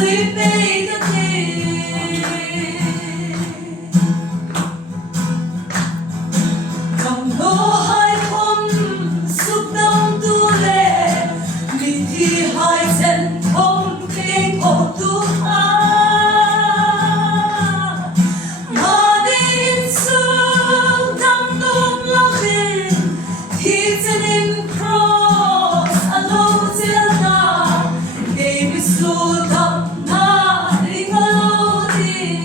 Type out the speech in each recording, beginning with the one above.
sweet baby trong đó hai hôm xúc đông tu lệ vì thì hai chân không thể khổ tu ha mà đến xuống tâm đông lo khinh thì chân in cross alo till na để bị sụt thẳm na đi ngalo đi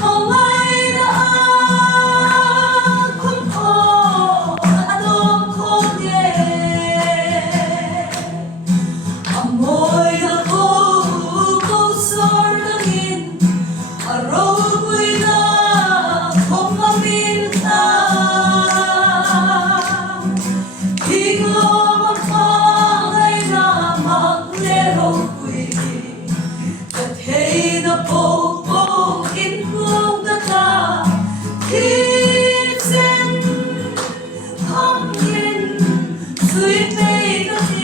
không ai đã không có adom không nhẹ amoy na cô sor langin aroy na không maminta Higlo mapangay na maglero ko'y Kathay na po inkong data Kitsen hangin sweet baby